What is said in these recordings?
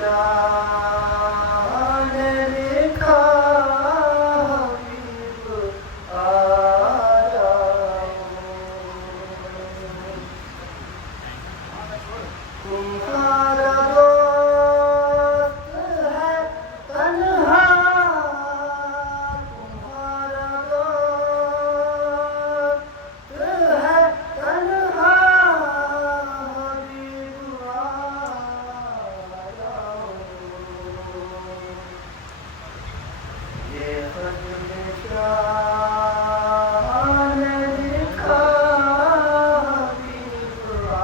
شاہ نے لکھا حبیب آ جاؤ، تمہارا دوست ہے تنہا، تمہارا دوست ہے تنہا، حبیب آ جاؤ، یہ ختم شاہ نے لکھا حبیب آ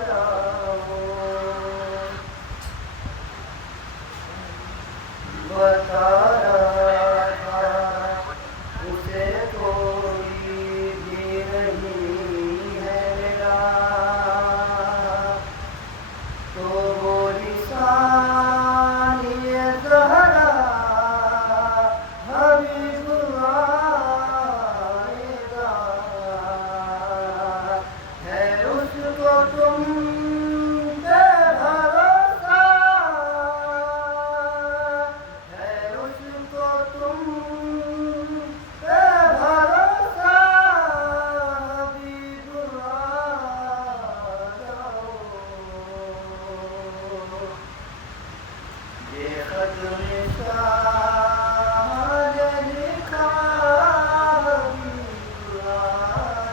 جاؤ، بتا رہا تھا اسے کوئی بھی نہیں ہے میرا، تو بولی ثانی زہرا حبیب آئے گا، ہے اس کو تم پہ بھروسہ، ہے اس کو تم پہ بھروسہ، حبیب آ جاؤ، یہ ختم شاہ نے لکھا حبیب آ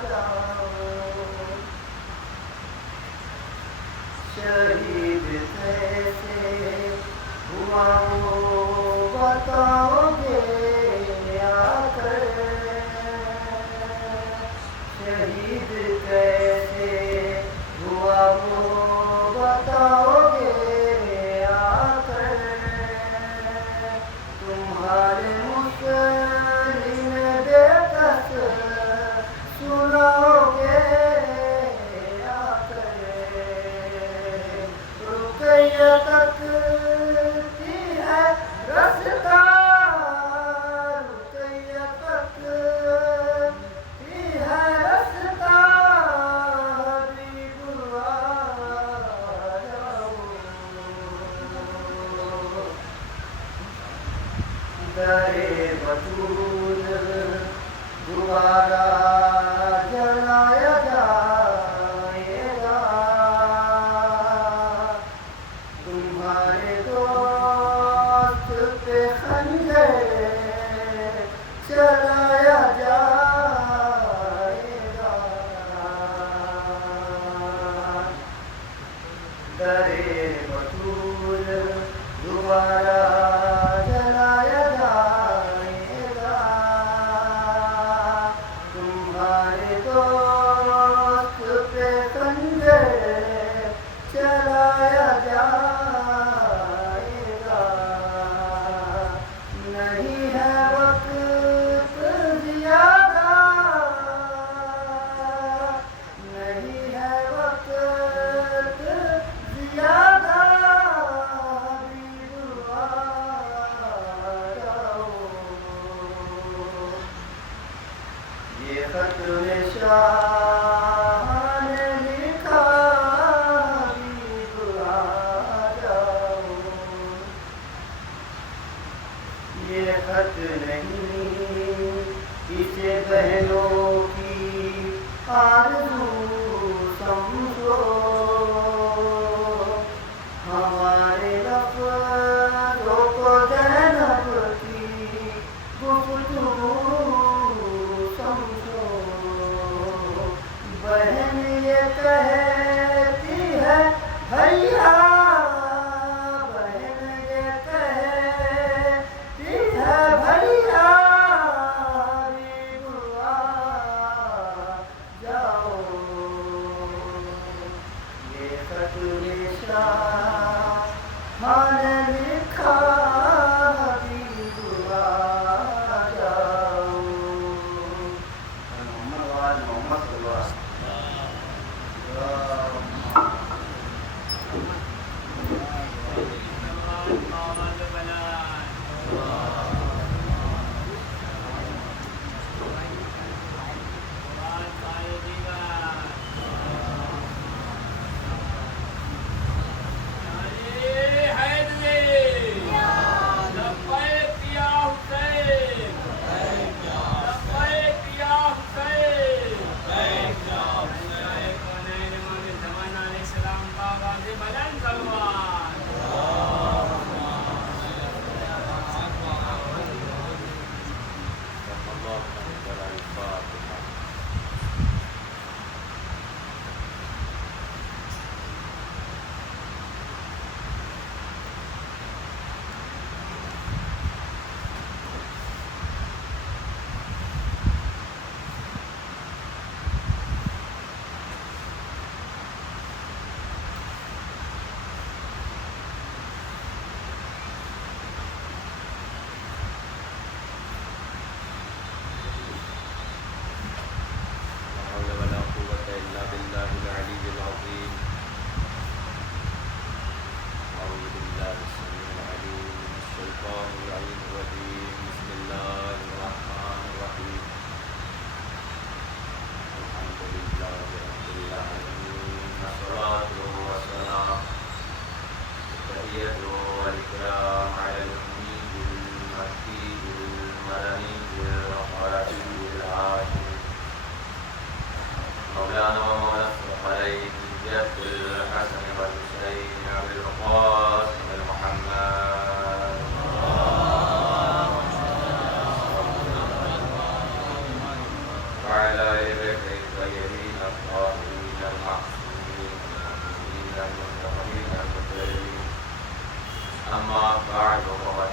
جاؤ، شہید کیسے ہوا وہ بتاؤ گے آ کر، شہید کیسے ہوا وہ بتاؤ گے آ کر، تمہارے مسلم بے کس سناؤ گے آ کر، رقیہ تکتی ہے رستا، رقیہ تکتی ہے رستا، حبیب آ جاؤ، در بطول دوبارہ جلایا جائے گا، تمہارے دوست پہ خنجر چلایا جائے گا، در بطول دوبارہ جلایا جائے گا، تمہارے دوست پہ خنجر چلایا جائے گا، نہیں ہے وقت زیادہ، نہیں ہے وقت زیادہ، حبیب آ جاؤ، یہ ختم شاہ نے لکھا حبیب آ جاؤ، یہ خط نہیں اسے بہنوں کی آرزو سمجھو، ہمارے لفظوں کو زینب کی گفتگو سمجھو، بہن یہ کہتی ہے بھیا، بہن یہ کہتی ہے بھیا، حبیب آ جاؤ، یہ ختم شاہ نے لکھا حبیب آ جاؤ، محمد محمد صلی اللہ علیہ أما بعد فقد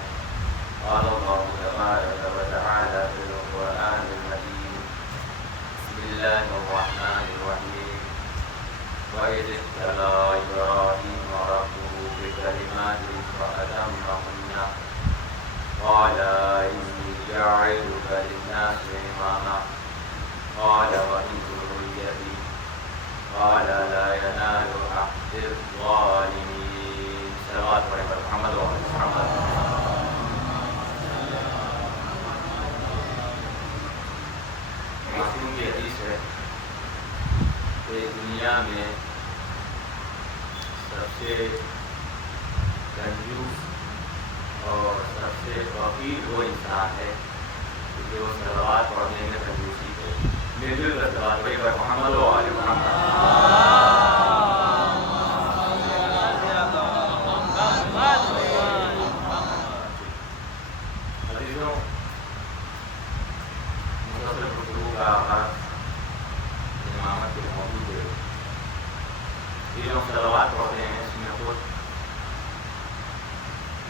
قال الله تبارك وتعالى في القرآن المجيد بسم الله الرحمن الرحيم وإذ ابتلى إبراهيم ربه بكلمات فأتمهن قال إني جاعلك للناس إماما قال ومن ذريتي قال لا ينال عهد الظالمين صلوات محمد وعلى محمد. معصوم کی حدیث ہے کہ دنیا میں سب سے کنجوس اور سب سے فقیر وہ انسان ہے جو صلوات پڑھنے میں کنجوسی ہے. مل جل کر صلوات پڑھیں پر محمد و آل محمد. عزیزوں، مسلسل گفتگو کا آغاز امامت کے موضوع ہے. یہ لوگ صلوات پڑھتے ہیں اس میں خود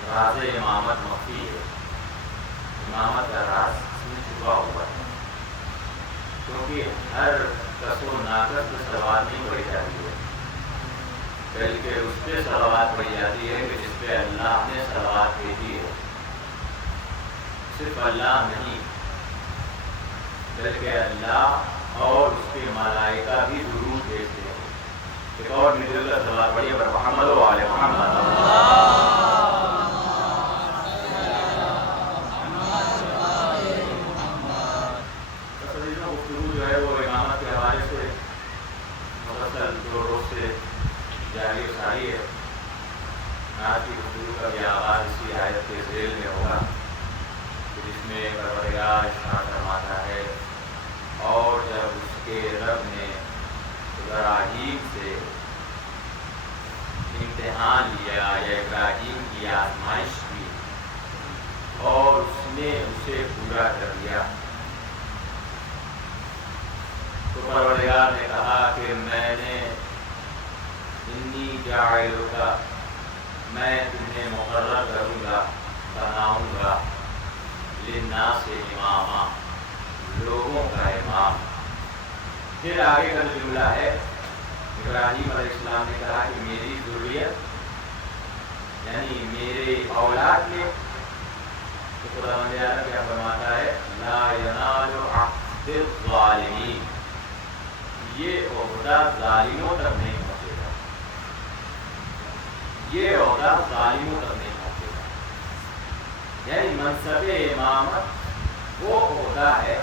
راز امامت مخفی ہے. امامت کا راز اس میں چھپا ہوا ہے، کیونکہ ہر کس و ناقص پہ صلوات نہیں پڑھی جاتی ہے، بلکہ اس پہ صلوات پڑھی جاتی ہے کہ جس پہ اللہ نے صلوات بھیجی ہے. صرف اللہ نہیں بلکہ اللہ اور اس کے ملائکہ بھی درود بھیجتے ہیں. ایک اور مل کر صلوات پڑھیے پر محمد و آل محمد. جاری و ساری ہے. آج کی گفتگو کا بھی آغاز اسی آیت کے ذیل میں ہوگا جس میں پروردگار ارشاد فرماتا ہے اور جب اس کے رب نے ابراہیم سے امتحان لیا یا ابراہیم کی آزمائش کی اور اس نے اسے پورا کر دیا تو پروردگار نے کہا کہ میں نے انی جاعلک، میں تمہیں مقرر کروں گا، بناؤں گا، للناس اماما، لوگوں کا امام. پھر آگے کا جملہ ہے ابراہیم علیہ السلام نے کہا کہ میری ذریت یعنی میرے اولاد میں تو خدا بندہ کیا فرماتا ہے لا ینال عہد الظالمین، یہ عہدہ ظالموں تک نہیں پہنچے گا، یہ عہدہ ظالموں تک نہیں پہنچے گا. یعنی منصب امامت وہ عہدہ ہے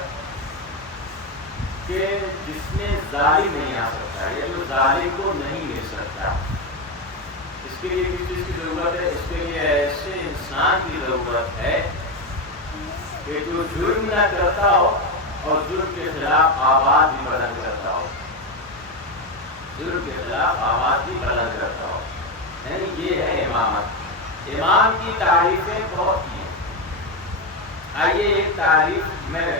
کہ جس میں ظالم نہیں آ سکتا یا جو ظالم کو نہیں لے سکتا. اس کے لیے کس چیز کی ضرورت ہے؟ اس کے لیے ایسے انسان کی ضرورت ہے کہ جو جرم نہ کرتا ہو اور جرم کے خلاف آواز بھی بلند کرتا ہو، جرم کے خلاف آواز بھی بلند کرتا ہو. یعنی یہ ہے امامت. امام کی تعریفیں بہت ہیں. آئیے ایک تعریف میں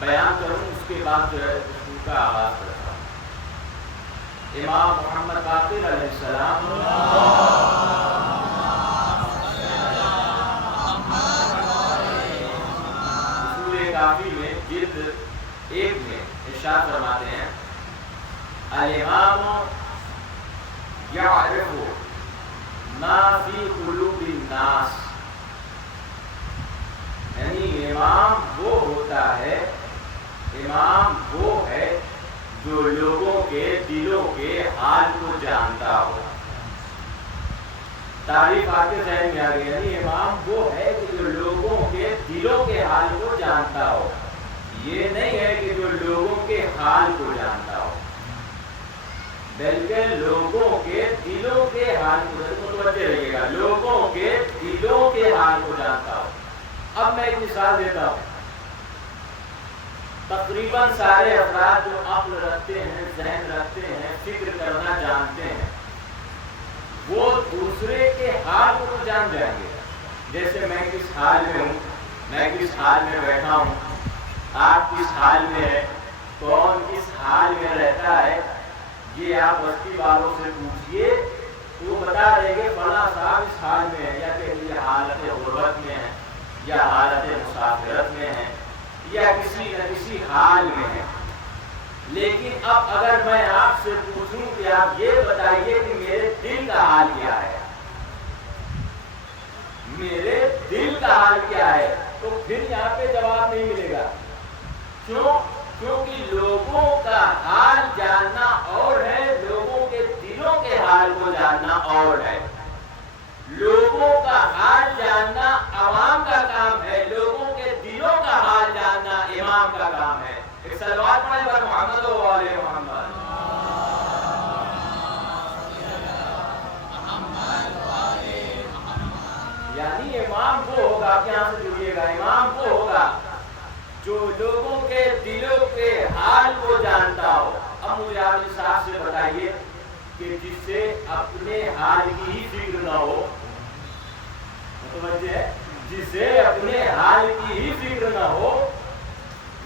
بیان کروں، اس کے بعد جو ہے اس کا آغاز کرتا ہوں. امام محمد باقر علیہ السلام اصول کافی میں جلد 1 میں ارشاد فرماتے ہیں الامام یعرف ما فی قلوب الناس، یعنی امام وہ ہوتا ہے، امام وہ ہے جو لوگوں کے دلوں کے حال کو جانتا ہو. تعریف آپ کے ذہن میں آ گئی. یعنی امام وہ ہے کہ جو لوگوں کے دلوں کے حال کو جانتا ہو. یہ نہیں ہے کہ جو لوگوں کے حال کو جانتا ہو، بلکہ لوگوں کے دلوں کے حال کو، متوجہ رہیے گا، لوگوں کے دلوں کے حال کو جانتا ہو. اب میں ایک مثال دیتا ہوں. تقریباً سارے افراد جو عقل رکھتے ہیں، ذہن رکھتے ہیں، فکر کرنا جانتے ہیں، وہ دوسرے کے حال کو جان جائیں گے. جیسے میں کس حال میں ہوں، میں کس حال میں بیٹھا ہوں، آپ کس حال میں ہیں، کون کس حال میں رہتا ہے، یہ آپ بستی والوں سے پوچھئے، وہ بتا رہے گے فلاں صاحب اس حال میں ہے، یا کہ یا حالت مسافرت میں ہیں یا کسی نہ کسی حال میں ہیں. لیکن اب اگر میں آپ سے پوچھوں کہ آپ یہ بتائیے کہ میرے دل کا حال کیا ہے، میرے دل کا حال کیا ہے، تو پھر یہاں پہ جواب نہیں ملے گا. کیوں؟ کیونکہ لوگوں کا حال جاننا اور ہے، لوگوں کے دلوں کے حال کو جاننا اور ہے. لوگوں کا حال جاننا عوام کا کام ہے، لوگوں کے دلوں کا حال جاننا امام کا کام ہے. ایک صلوات پڑھیں بر محمد و آل محمد. یعنی امام وہ ہوگا، آپ یہاں سے جڑیے گا، امام وہ ہوگا جو لوگوں کے دلوں کے حال کو جانتا ہو. اب مجھے آپ انصاف سے بتائیے کہ جس سے اپنے حال کی ہی فکر نہ ہو، متوجہ ہے، جسے اپنے حال کی ہی فکر نہ ہو،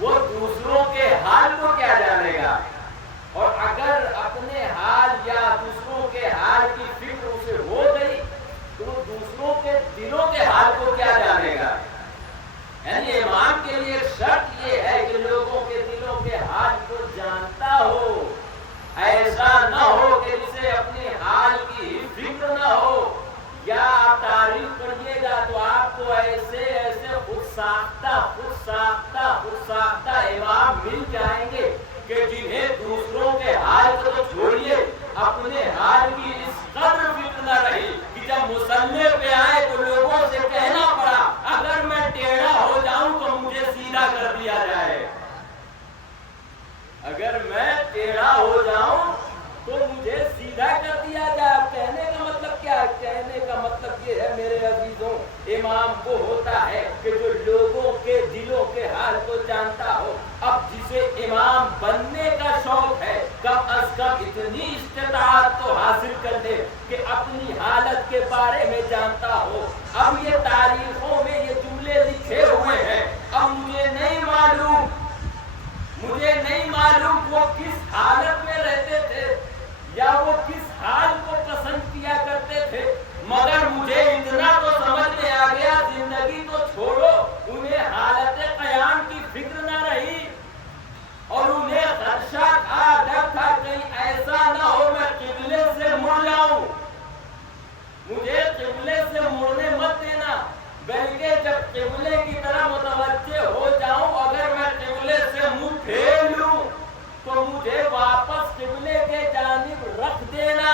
وہ دوسروں کے حال کو کیا جانے گا؟ اور اگر اپنے حال یا دوسروں کے حال کی فکر اسے ہو گئی تو وہ دوسروں کے دلوں کے حال کو کیا جانے گا؟ یعنی امام کے لیے شرط یہ ہے کہ لوگوں کے دلوں کے حال کو جانتا ہو. ایسا نہ ہو کہ جسے اپنے حال کی فکر نہ ہو. یا آپ تعریف کریے گا تو آپ کو ایسے ایسے خود ساختہ امام مل جائیں گے کہ جنہیں دوسروں کے حال کو تو چھوڑیے، اپنے حال کی اس قدر فکر نہ رہی کہ جب مصلی پہ آئے تو لوگوں سے کہنا پڑا اگر میں ٹیڑھا ہو جاؤں تو مجھے سیدھا کر دیا جائے، اگر میں ٹیڑھا ہو جاؤں تو مجھے سیدھا کر دیا جائے. کہنے کا مطلب کیا ہے؟ کہنے کا مطلب یہ ہے میرے عزیزوں، امام وہ ہوتا ہے کہ جو لوگوں کے دلوں کے حال کو جانتا ہو. اب جسے امام بننے کا شوق ہے کم از کم اتنی استطاعت تو حاصل کر لے کہ اپنی حالت کے بارے میں جانتا ہو. اب یہ تاریخوں میں یہ جملے لکھے ہوئے ہیں، اب مجھے نہیں معلوم وہ کس حالت میں رہتے تھے یا وہ کس حال کو پسند کیا کرتے تھے، مگر مجھے اتنا تو سمجھ میں آ گیا زندگی تو چھوڑو، انہیں حالت قیام کی فکر نہ رہی اور انہیں خدشہ تھا، ڈر تھا کہیں ایسا نہ ہو میں قبلے سے مڑ جاؤں. مجھے قبلے سے مڑنے مت دینا، بلکہ جب قبلے کی طرح متوجہ ہو جاؤں اگر میں قبلے سے منہ پھیر لوں تو مجھے واپس قبلے کے جانب رکھ دینا.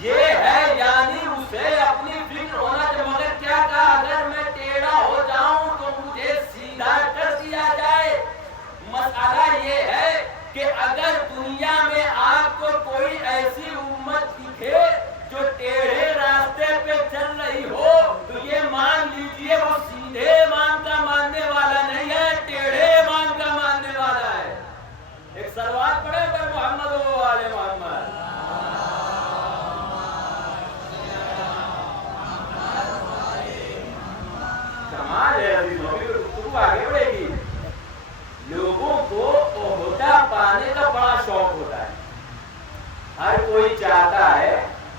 یہ ہے یعنی اسے اپنی فکر ہونا چاہیے. مگر کیا کہا؟ اگر میں ٹیڑھا ہو جاؤں تو مجھے سیدھا کر دیا جائے. مسئلہ یہ ہے کہ اگر دنیا میں آپ کو کوئی ایسی امت دکھے جو ٹیڑھے راستے پہ چل رہی ہو تو یہ مان لیجئے وہ سیدھے امام کا ماننے والا نہیں ہے، ٹیڑھے امام کا ماننے والا ہے. ایک صلوات پڑھے پر محمد و آل محمد. کمال ہے عزیزوں، گفتگو آگے بڑھے گی. لوگوں کو عہدہ پانے کا بڑا شوق ہوتا ہے، ہر کوئی چاہتا ہے.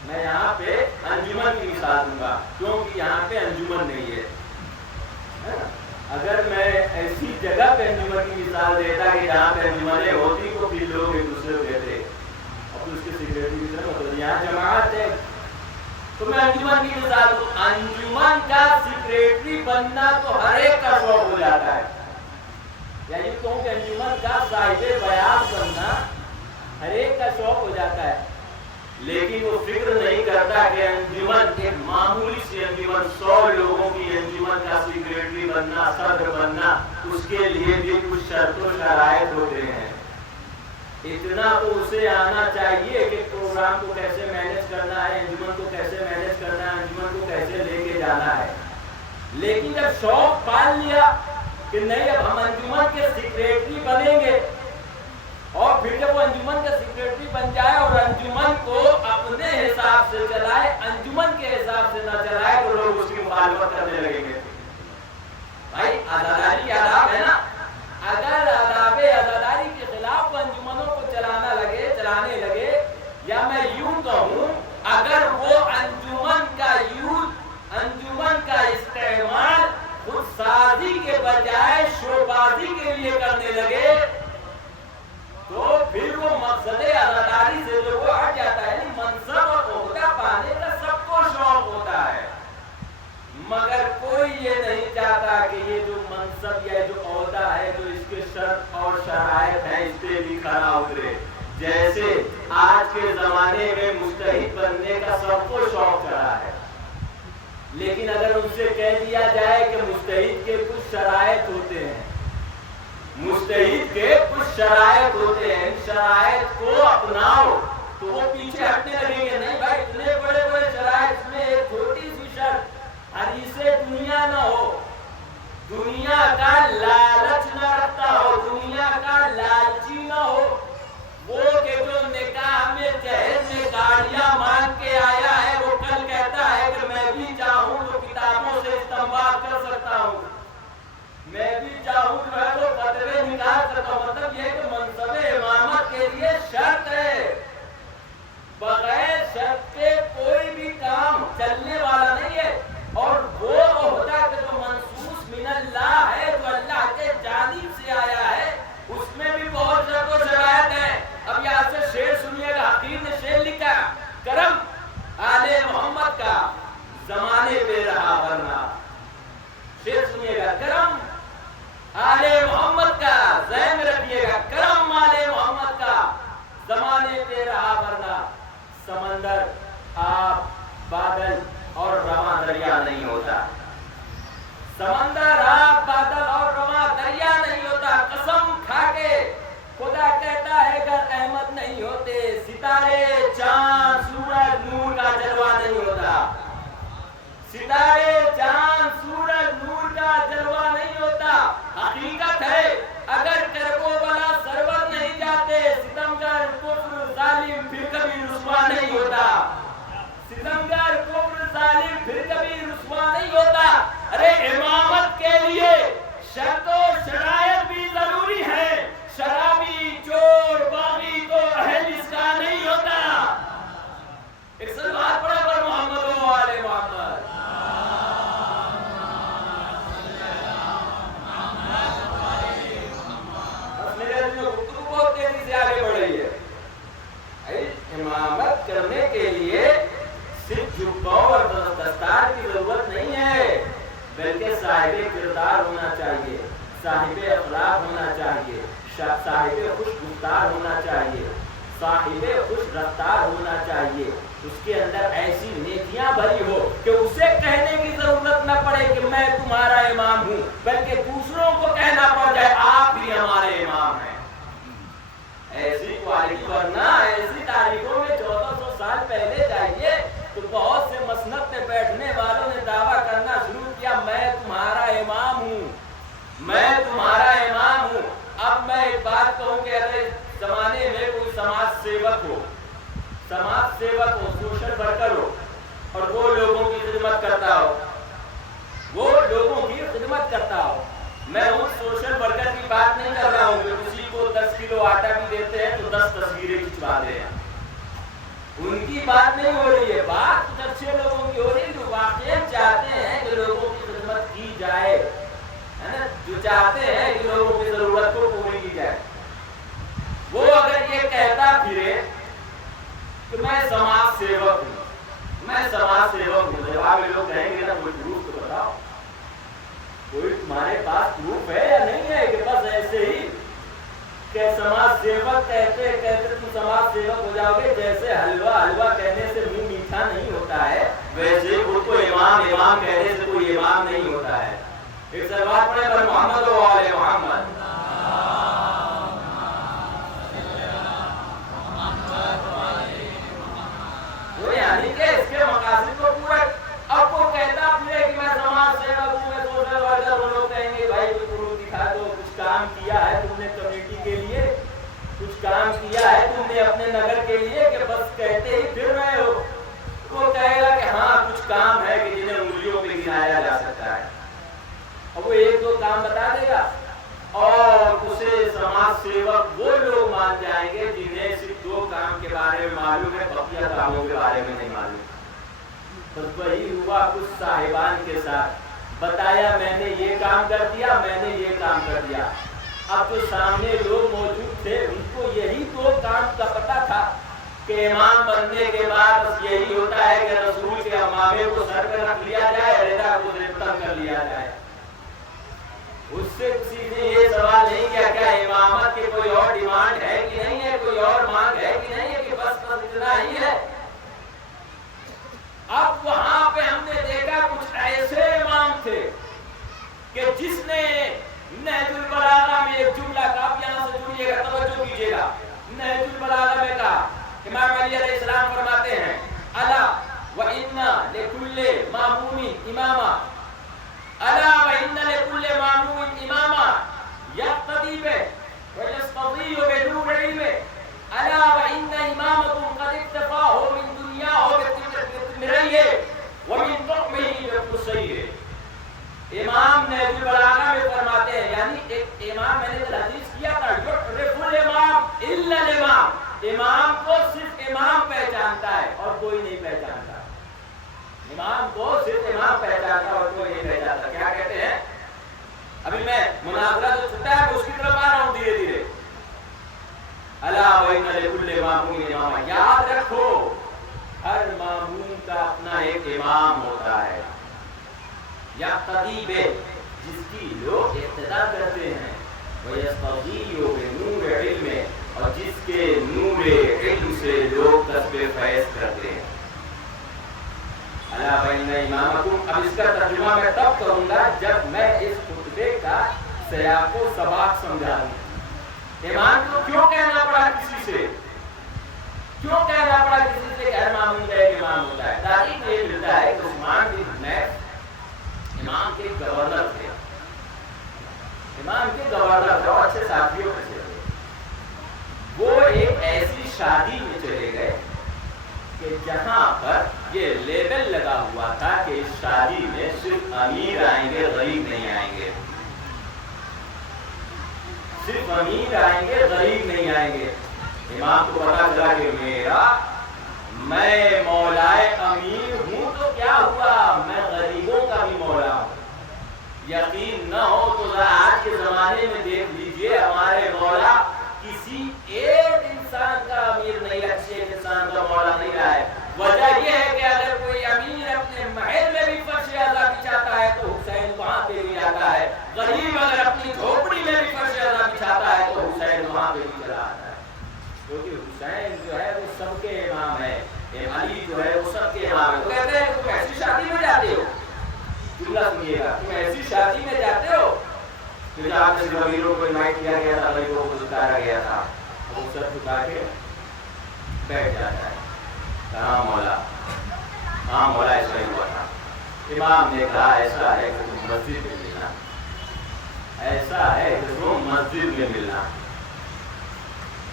میں یہاں پہ انجمن کی مثال دوں گا کیونکہ یہاں پہ انجمن نہیں ہے. اگر میں ایسی جگہ پہ انجمن کی مثال دیتا کہ جہاں پہ انجمنیں ہوتی تو پھر لوگ ایک دوسرے کو کہتے اب اس کے سیکریٹری کی طرح ہوتا یہاں جماعت ہے تو میں انجمن کی مثال دوں. انجمن کا سیکریٹری بننا تو ہر ایک کا شوق ہو جاتا ہے، یعنی کہوں کہ انجمن کا صاحب بیان بننا ہر ایک کا شوق ہو جاتا ہے. لیکن وہ فکر نہیں کرتا کہ انجمن ایک معمولی سی انجمن 100 لوگوں کی انجمن کا سیکریٹری بننا، صدر بننا، اس کے لیے بھی کچھ شرط و شرائط ہوتے ہیں. اتنا تو اسے آنا چاہیے کہ پروگرام کو کیسے مینیج کرنا ہے، انجمن کو کیسے مینیج کرنا ہے، انجمن کو کیسے لے کے جانا ہے. لیکن جب شوق پال لیا کہ نہیں اب ہم انجمن کے سیکریٹری بنیں گے، اور پھر جب وہ انجمن کا سیکریٹری بن جائے اور انجمن کو اپنے حساب سے چلائے، انجمن کے حساب سے نہ چلائے تو لوگ اس کی مخالفت کرنے لگیں گے. بھائی عزاداری کی آداب ہے نا، اگر آداب عزاداری کے خلاف وہ انجمنوں کو چلانے لگے یا میں یوں کہوں اگر وہ انجمن کا استعمال خود شرائط ہوتے ہیں، ان شرائط کو اپناؤ تو وہ پیچھے ہٹنے لگیں گے. نہیں بھائی اتنے بڑے بڑے شرائط میں ایک چھوٹی سی شرط حدیث دنیا نہ ہو، دنیا کا لالچ نہ رکھتا ہو، دنیا کا لالچی نہ ہو. وہ کہ جو نکاح میں جہیز میں گاڑیاں مانگ کے آیا ہے وہ کل کہتا ہے کہ میں بھی چاہوں تو کتابوں سے استنباط کر سکتا ہوں، میں بھی چاہوں تو فتوے نکال سکتا ہوں. مطلب یہ کہ منصب امامت کے لیے شرط ہے، بغیر شرط کے کوئی بھی کام چلنے والا نہیں ہے. اور وہ عہدہ کہ جو منصوص من اللہ ہے، جو اللہ کے جانب سے آیا ہے، اس میں بھی بہت شرط و شرائط ہیں. اب یہاں سے شعر سنیے گا، حقیر نے شعر لکھا، کرم آل محمد کا زمانے پہ رہا ورنہ. شعر سنیے گا، کرم آل محمد کا، ذہن میں رکھیے گا، کرم آل محمد کا زمانے پہ رہا ورنہ. سمندر آب بادل اور رواں دریا نہیں ہوتا، سمندر آب بادل اور رواں دریا نہیں ہوتا. قسم کھا کے خدا کہتا ہے اگر احمد نہیں ہوتے ستارے چاند سورج نور کا جلوہ نہیں ہوتا، ستارے چاند سورج نور کا جلوہ نہیں ہوتا. حقیقت ہے اگر کربلا سرور نہیں جاتے ستمگر کفر ظالم پھر کبھی رسوا نہیں ہوتا، ستمگر کفر ظالم پھر کبھی رسوا نہیں ہوتا. ارے امامت کے لیے شرط و شرائط بھی ضروری ہے، شرابی چور باغی تو اہل اس کا نہیں ہوتا. ایک سلوات پڑھا پر محمد و آل محمد. بس میرے جو گفتگو بہت تیزی سے آگے بڑھ رہی ہے. امامت کرنے کے لیے صرف جبہ اور دستار کی ضرورت نہیں ہے، بلکہ صاحب کردار ہونا چاہیے، صاحب اخلاق ہونا چاہیے، صاحب خوش گفتار ہونا چاہیے، صاحب خوش رفتار ہونا چاہیے. اس کے اندر ایسی نیکیاں بھری ہو کہ اسے کہنے کی ضرورت نہ پڑے کہ میں تمہارا امام ہوں، بلکہ دوسروں کو کہنا پڑ جائے آپ ہی ہمارے امام ہیں. ایسی کوالٹی، ورنہ ایسی تاریخوں میں 1400 سال پہلے جائیے تو بہت سے مسند پہ بیٹھنے والوں نے دعویٰ کرنا شروع کیا میں تمہارا امام ہوں، میں تمہارا امام ہوں. اب میں ایک بات کہوں کہ اگر زمانے میں کوئی سماج سیوک ہو، سماج سیوک ہو، سوشل ورکر ہو اور وہ لوگوں کی خدمت کرتا ہو، وہ لوگوں کی خدمت کرتا ہو، میں ان سوشل ورکر کی بات نہیں کر رہا ہوں کہ کسی کو 10 کلو آٹا بھی دیتے ہیں تو 10 تصویریں کھنچواتے ہیں، ان کی بات نہیں ہو رہی ہے. بات کچھ اچھے لوگوں کی ہو رہی ہے جو واقعی چاہتے ہیں کہ لوگوں کی خدمت کی جائے، ہے نا، جو چاہتے ہیں کہ لوگوں کی ضرورت کو پوری کی جائے. وہ اگر یہ کہتا پھرے کہ میں سماج سیوک ہوں، میں سماج سیوک ہوں، جواب یہ لوگ کہیں گے نا کوئی پروف تو بتاؤ، کوئی تمہارے پاس پروف ہے یا نہیں ہے کہ بس ایسے ہی کہ سماج سیوک کہتے کہتے تم سماج سیوک ہو جاؤ گے. جیسے حلوہ کہنے سے منہ میٹھا نہیں ہوتا ہے، ویسے خود کو امام کہنے سے کوئی امام نہیں ہوتا ہے. ایک سلوات پڑھے پر محمد و آل محمد. وہ یعنی کہ اس کے مقاصد کو پورا. اب وہ کہتا پھرے کہ میں سماج سیوک ہوں، میں سوشل ورکر ہوں، لوگ کہیں گے بھائی کوئی پروف دکھا دو، کچھ کام کیا ہے تم نے کمیونٹی کے لیے، کچھ کام کیا ہے تم نے اپنے نگر کے لیے کہ بس کہتے ہی پھر رہے ہو. وہ کہے گا کہ ہاں کچھ کام ہے کہ جنہیں انگلیوں پہ گنایا جا سکتا ہے، اور وہ 1-2 کام بتا دے گا اور اسے سماج سیوک وہ لوگ مان جائیں گے جنہیں صرف 2 کام کے بارے میں معلوم ہے، بقیہ کاموں کے بارے میں نہیں معلوم. بس وہی ہوا کچھ صاحبان کے ساتھ، بتایا میں نے یہ کام کر دیا، میں نے یہ کام کر دیا. اب جو سامنے لوگ موجود تھے ان کو یہی 2 کام کا پتہ تھا کہ امام بننے کے بعد بس یہی ہوتا ہے کہ رسول کے امامے کو سر پہ رکھ لیا جائے، رضا کو گرفتار کر لیا جائے. اس سے کسی نے یہ سوال نہیں کیا کیا امامت کی کوئی اور ڈیمانڈ ہے کہ نہیں ہے، کوئی اور مانگ ہے کہ نہیں ہے، کہ بس اتنا ہی ہے. اب وہاں پہ ہم نے دیکھا کچھ ایسے امام تھے کہ جس نے نہج البلاغہ میں ایک جملہ کا، آپ یہاں سے جڑیے گا اماما الا وان لكل ماموم اماما يقتدي به ويستضيء بنور علمه الا وان امامكم قد اكتفاه من دنياه بتمريه ومن طعمه بقصيه. امام نبی بلاغہ میں فرماتے ہیں، یعنی ایک امام، میں نے حدیث کیا تھا، یعرف الامام الا الامام، امام کو صرف امام پہچانتا ہے اور کوئی نہیں پہچانتا. امام کو صرف امام پہچانتا اور کوئی نہیں پہچانتا. کیا کہتے ہیں؟ ابھی میں مناظرہ جو چھٹا ہے اس کی طرف آ رہا ہوں دھیرے دھیرے. الا وان لکل ماموم اماما، یاد رکھو ہر ماموم کا اپنا ایک امام ہوتا ہے. یقتدی بہ، جس کی لوگ اقتدا کرتے ہیں، ویستضیء بنور علم، اور جس کے نور علم سے لوگ کسب فیض کرتے ہیں. الا وان امامکم، اب اس کا ترجمہ میں تب کروں گا جب میں اس خطبے کا سیاق و سباق سمجھا دوں. امام کو کیوں کہنا پڑا کسی سے؟ کیوں کہنا پڑا کسی سے کہ ہر مامون کا ایک امام ہوتا ہے؟ تاریخ یہ ملتا ہے کہ عثمان بن حنیف امام کے گورنر تھے. امام کے گورنر تھے اور اچھے ساتھیوں میں سے تھے. وہ ایک ایسی شادی میں چلے گئے کہ جہاں پر یہ لیبل لگا ہوا تھا کہ اس شادی میں صرف امیر آئیں گے، غریب نہیں آئیں گے. صرف امیر آئیں گے، غریب نہیں آئیں گے. امام کو پتا چلا کہ میں مولائے امیر ہوں تو کیا ہوا، میں غریبوں کا بھی مولا ہوں. یقین نہ ہو تو ذرا آج کے زمانے میں دیکھ لیجئے، ہمارے مولا کسی ایک انسان کا امیر نہیں، اچھے انسان کا مولا نہیں رہا ہے. وجہ یہ ہے کہ اگر کوئی امیر اپنے محل میں بھی فرش اعلیٰ بچھاتا ہے تو حسین وہاں پہ بھی آتا ہے. غریب اگر اپنی جھوپڑی میں بھی فرش اعلیٰ بچھاتا ہے تو حسین وہاں پہ بھی چلا آتا ہے. کیونکہ حسین جو ہے وہ سب کے امام ہے، علی جو ہے وہ سب کے امام ہے. وہ کہتے ہیں تم ایسی شادی میں جاتے ہو، جملہ سنیے گا، تم ایسی شادی میں جاتے ہو کہ جہاں سے امیروں کو انوائٹ کیا گیا تھا، غریبوں کو ستایا گیا تھا، وہ سر جھکا کے بیٹھ جاتا ہے. کہاں مولا؟ ہاں مولا ایسا ہی ہوا تھا. امام نے کہا ایسا ہے کہ تم مسجد میں ملنا، ایسا ہے کہ تم مسجد میں ملنا.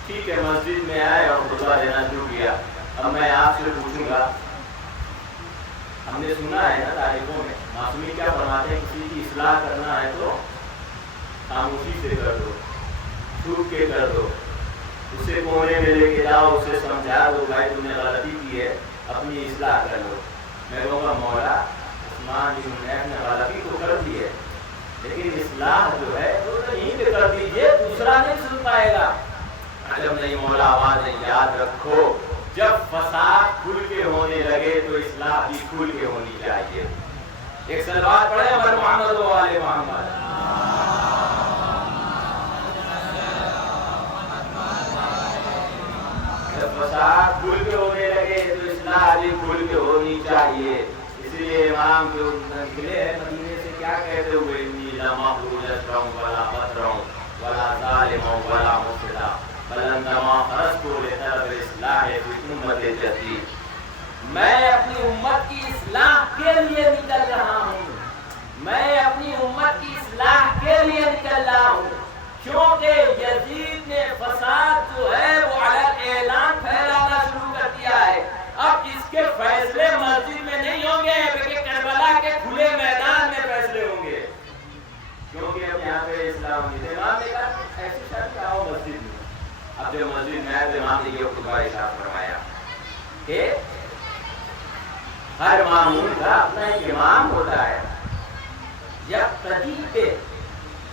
ٹھیک ہے، مسجد میں آئے اور خطبہ دینا شروع کیا. اب میں آپ سے پوچھوں گا، ہم نے سنا ہے نا تاریخوں میں معصومی کیا فرماتے ہیں، کسی کی اصلاح کرنا ہے تو خاموشی سے کر دو، چھپ کے کر دو، اسے کونے میں لے کے جاؤ، اسے سمجھا دو بھائی تم نے غلطی کی ہے، اپنی اصلاح کر لو. میں کہوں گا مولا عثمان بن حنیف نے غلطی تو کر دی ہے، لیکن اصلاح جو ہے وہ یہیں پہ کر دیجیے، دوسرا نہیں سن پائے گا. جب نہیں مولا آواز نہیں. یاد رکھو جب فساد کھل کے ہونے لگے تو اصلاح بھی کھل کے ہونی چاہیے. ایک صلوات پڑھے ہمارے محمد و آل محمد. جب فساد کھل کے ہونے لگے تو اصلاح بھی کھل کے ہونی چاہیے. اس لیے امام جو نکلے ہیں مدینے سے کیا کہتے ہوئے، انی لمحروج رہوں ولا مطروں ولا ظالم ولا مفسدا بلندما خرجت لطلب الاصلاح فی امت جدید. میں اپنی امت کی اصلاح کے لیے نکل رہا ہوں، میں اپنی امت کی اصلاح کے لیے نکل رہا ہوں، کیونکہ یزید نے فساد جو ہے وہ علن اعلان پھیلانا شروع کر دیا ہے. اب اس کے فیصلے مسجد میں نہیں ہوں گے بلکہ کربلا کے کھلے میدان میں فیصلے ہوں گے، کیونکہ اب یہاں پہ اسلام کی امام نے کہا ایسی شادی آؤ مسجد میں. اب جو مسجد میں آئے تو امام نے یہ خطبہ ارشاد فرمایا کہ ہر مامون کا اپنا ایک امام ہوتا ہے، یقتدی بہ،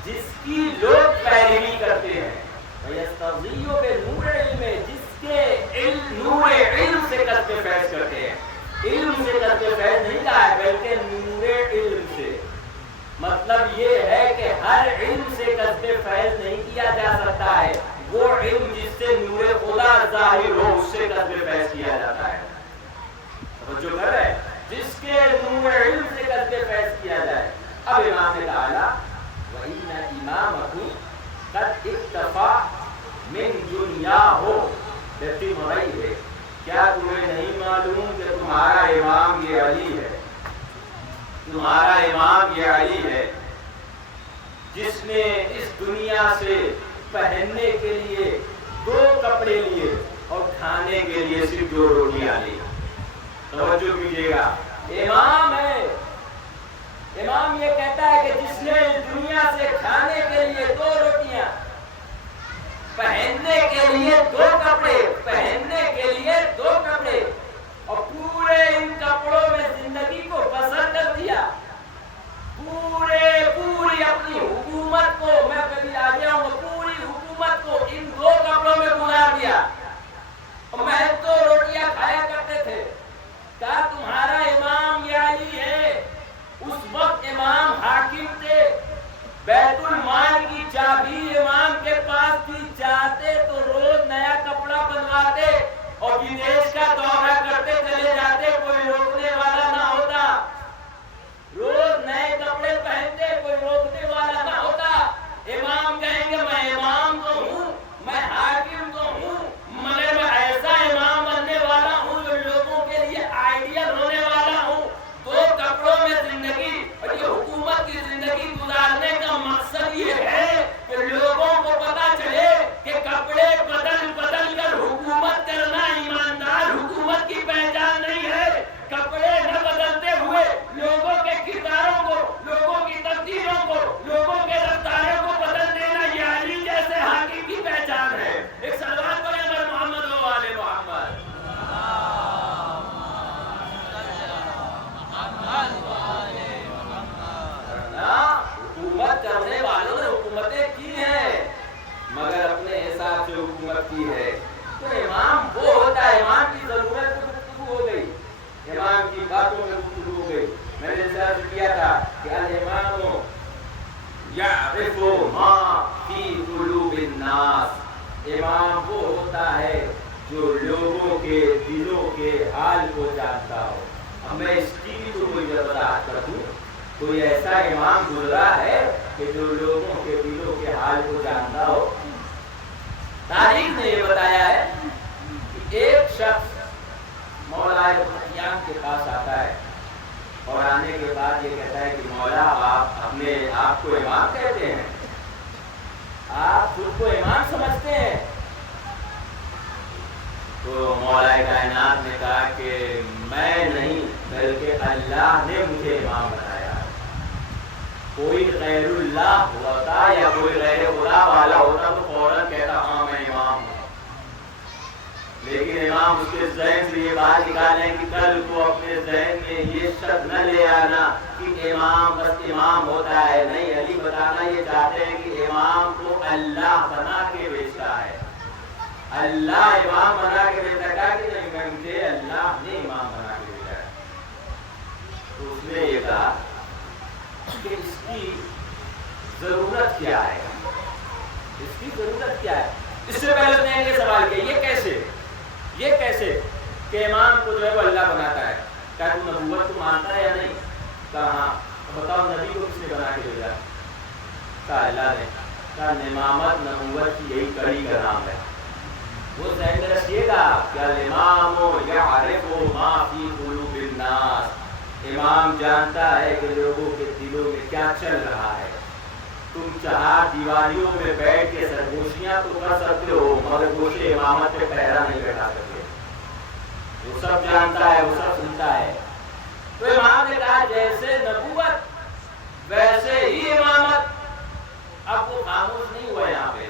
جس کی لوگ پیروی کرتے ہیں، ویستضیء بنور علم، جس کے نور علم سے قصد فیض کرتے ہیں. علم سے قصد فیض نہیں کہا ہے بلکہ نور علم سے. مطلب یہ ہے کہ ہر علم سے قصد فیض نہیں کیا جا سکتا ہے، وہ علم جس سے نور خدا ظاہر ہو اس سے قصد فیض کیا جاتا ہے. جو کر رہے جس کے نور علم سے قصد فیض کیا جائے. اب امام نے کہا وَإِنَّ إِمَامَكُمْ قَدْ اِكْتَفَى مِنْ دُنْيَاهُ بِتِمْرَيْهِ. کیا تمہیں نہیں معلوم کہ تمہارا امام یہ علی ہے، تمہارا امام یہ علی ہے جس نے اس دنیا سے پہننے کے لیے 2 کپڑے لیے اور کھانے کے لیے صرف 2 روٹیاں لی. توجہ کیجیے گا، امام ہے. امام یہ کہتا ہے کہ جس نے دنیا سے کھانے کے لیے 2 روٹیاں، پہننے کے لیے 2 کپڑے، پہننے کے لیے 2 کپڑے، اور پورے ان کپڑوں میں زندگی کو بسر کر دیا، پوری اپنی حکومت کو، میں کبھی آ گیا ہوں، پوری حکومت کو ان 2 کپڑوں میں گزار دیا، اور محض 2 روٹیاں کھایا کرتے تھے. کہا تمہارا امام یہ علی ہے. اس وقت امام حاکم تھے، بیت المال کی چابی امام کے پاس تھی، چاہتے تو روز نیا کپڑا بنواتے اور ودیش کا دورہ کرتے چلے جاتے، کوئی روکنے والا نہ ہوتا. روز نئے کپڑے پہنتے، کوئی روکنے والا نہ ہوتا. امام کہیں گے میں امام تو ہوں، میں حاکم تو ہوں، مگر میں ایسا امام بننے والا ہوں جو لوگوں کے لیے آئیڈیل ہونے والا ہوں. 2 کپڑوں میں زندگی اور یہ حکومت کی زندگی گزارنے کا مقصد یہ ہے کہ لوگوں کو پتا چلے کہ کپڑے بدل کر حکومت کرنا ایماندار حکومت کی پہچان نہیں ہے. کپڑے نہ بدلتے ہوئے لوگوں کے کرداروں کو، لوگوں کی تقدیروں کو، لوگوں کے رفتاروں کو بدل دینا یہ علی جیسے حاکم کی پہچان ہے. ایک سلوات پڑھیں اگر محمد و آل محمد. حکومت کرنے والوں نے حکومتیں کی ہیں مگر اپنے حساب سے حکومت کی ہے. تو امام وہ ہوتا ہے، امام کی ضرورت میں گفتگو ہو گئی، امام کی باتوں میں گفتگو ہو گئی. میں نے عرض کیا تھا کہ الامام یعرف ما فی قلوب الناس. امام وہ ہوتا ہے جو لوگوں کے دلوں کے حال کو جانتا ہو. اب میں اس کی بھی تو کوئی وضاحت کر دوں. کوئی ایسا امام گزرا ہے کہ جو لوگوں کے دلوں کے حال کو جانتا ہو؟ تاریخ نے یہ بتایا ہے کہ ایک شخص مولا ابن کے پاس آتا ہے اور آنے کے بعد یہ کہتا ہے کہ مولا آپ اپنے آپ کو امام کہتے ہیں، آپ خود کو امام سمجھتے ہیں؟ تو مولا کائنات نے کہا کہ میں نہیں بلکہ اللہ نے مجھے امام بنایا. کوئی غیر اللہ ہوتا یا کوئی غیر خدا والا ہوتا تو فوراً کہتا ہاں میں امام ہوں. لیکن امام اس کے ذہن سے یہ بات نکالیں کہ کل کو اپنے ذہن میں یہ شک نہ لے آنا کہ امام بس امام ہوتا ہے. نہیں، علی بتانا یہ چاہتے ہیں کہ امام کو اللہ بنا کے بھیجتا ہے. اللہ امام بنا کے بھیجتا ہے کہ نہیں، مجھے اللہ نے امام بنا کے بھیجا ہے. تو اس نے یہ کہا کہ اس کی ضرورت کیا ہے، اس کی ضرورت کیا ہے. اس سے پہلے اس نے یہ سوال کیا یہ کیسے کہ امام کو جو ہے وہ اللہ بناتا ہے. کیا تو نبوت کو مانتا ہے یا نہیں؟ کہا ہاں. بتاؤ نبی کو کس نے بنا کے بھیجا؟ کہا اللہ نے. کہا امامت نبوت کی یہی کڑی کا نام ہے. وہ ذہن میں رکھیے گا کہ الامام یعرف ما فی قلوب الناس. امام جانتا ہے کہ لوگوں کے دلوں میں کیا چل رہا ہے. تم 4 دیواریوں میں بیٹھ کے سرگوشیاں تو کر سکتے ہو مگر گوشے امامت پہ پہرا نہیں بیٹھا سکتے. وہ سب جانتا ہے، وہ سب سنتا ہے. تو امام نے کہا جیسے نبوت ویسے ہی امامت. اب وہ خاموش نہیں ہوا یہاں پہ.